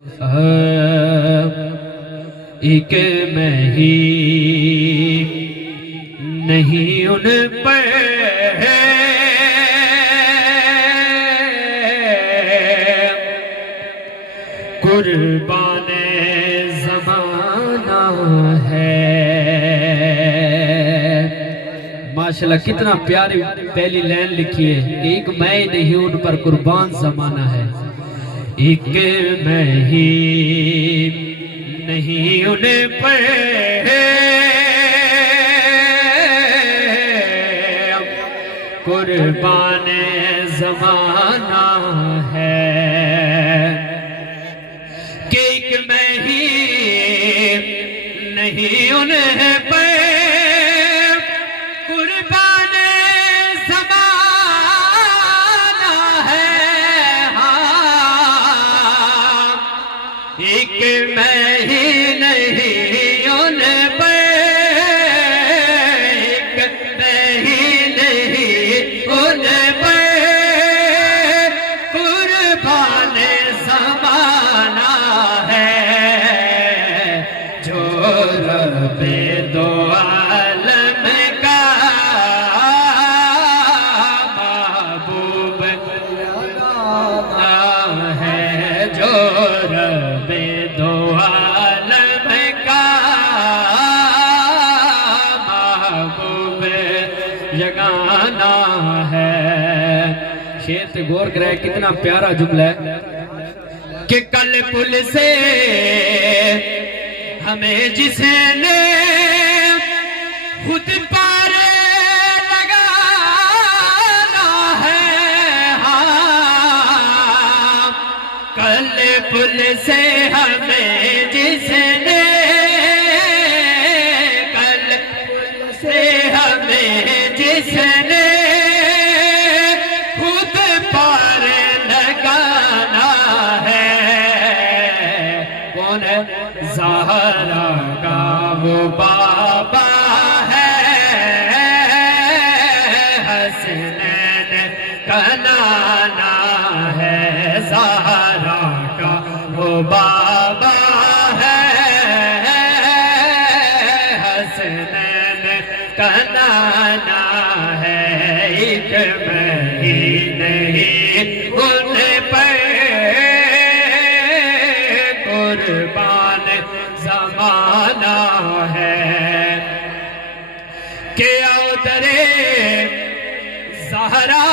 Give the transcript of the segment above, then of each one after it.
एक मैं ही नहीं उन पर कुर्बान ज़माना है। माशाल्लाह कितना प्यारी पहली लाइन लिखी है। एक मैं नहीं उन पर कुर्बान ज़माना है। एक मैं ही नहीं उन पर कुर्बान ज़माना है। कि एक मैं ही नहीं उन पर कुर्बान ज़माना है। हाँ, एक मैं ही नहीं उन पर, एक मैं ही नहीं उन पर कुर्बान ज़माना है। जो रब्बे दो आलम का महबूब है, जो रब्बे दो आलम का महबूब यगाना है। शेर से गौर करे, कितना प्यारा जुमला है कि कल पुल से हमें जिसने खुद पार लगाना है। हाँ, कल पुल से हमें जिसने, कल पुल से हमें जिसने खुद पार लगाना है। कौन है? ज़हरा का वो बाबा है, हसनैन का नाना है। ज़हरा का वो बाबा है, हसनैन का नाना है। एक मैं ही नहीं उन पर कुर्बान ज़माना है। के उतरे ज़हरा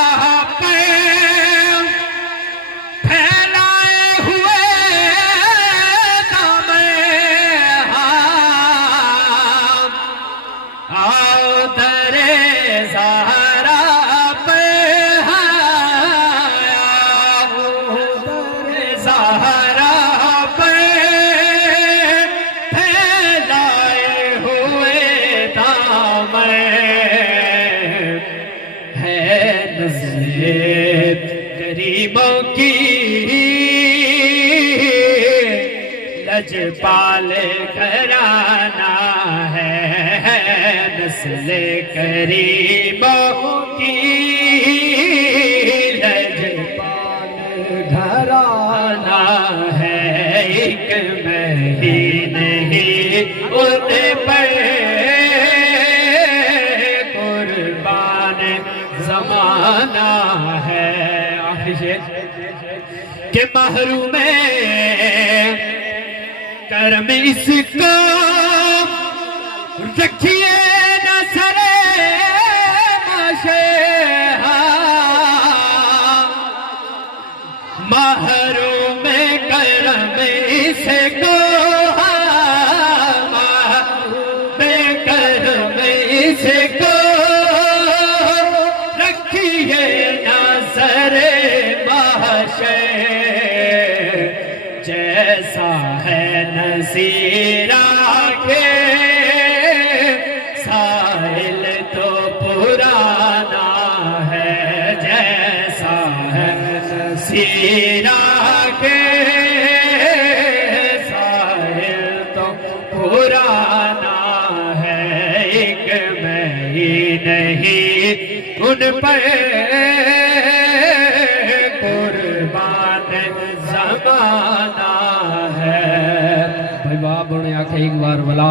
पे फैलाए हुए दामे। हाँ, उतरे ज़हरा पे, उतरे ज़हरा पे फैलाए हुए दामे। है नज़्ले करीमों की लजपाल घराना है। नस्ले करीमों की लजपाल घराना है। एक मैं ही नहीं उन पर कुर्बान ज़माना है। आखिर के महरूम करम इसको रखिए न सरे माशे। महरूम करम इसको, महरूम करम इसको रखिए न सरे माशे। जैसा है नसीरा के साहिल तो पुराना है। जैसा है नसीरा के साहिल तो पुराना है। एक मैं ही नहीं उन पर कुर्बान ज़माना भाई बाप ने आखे एक बार वला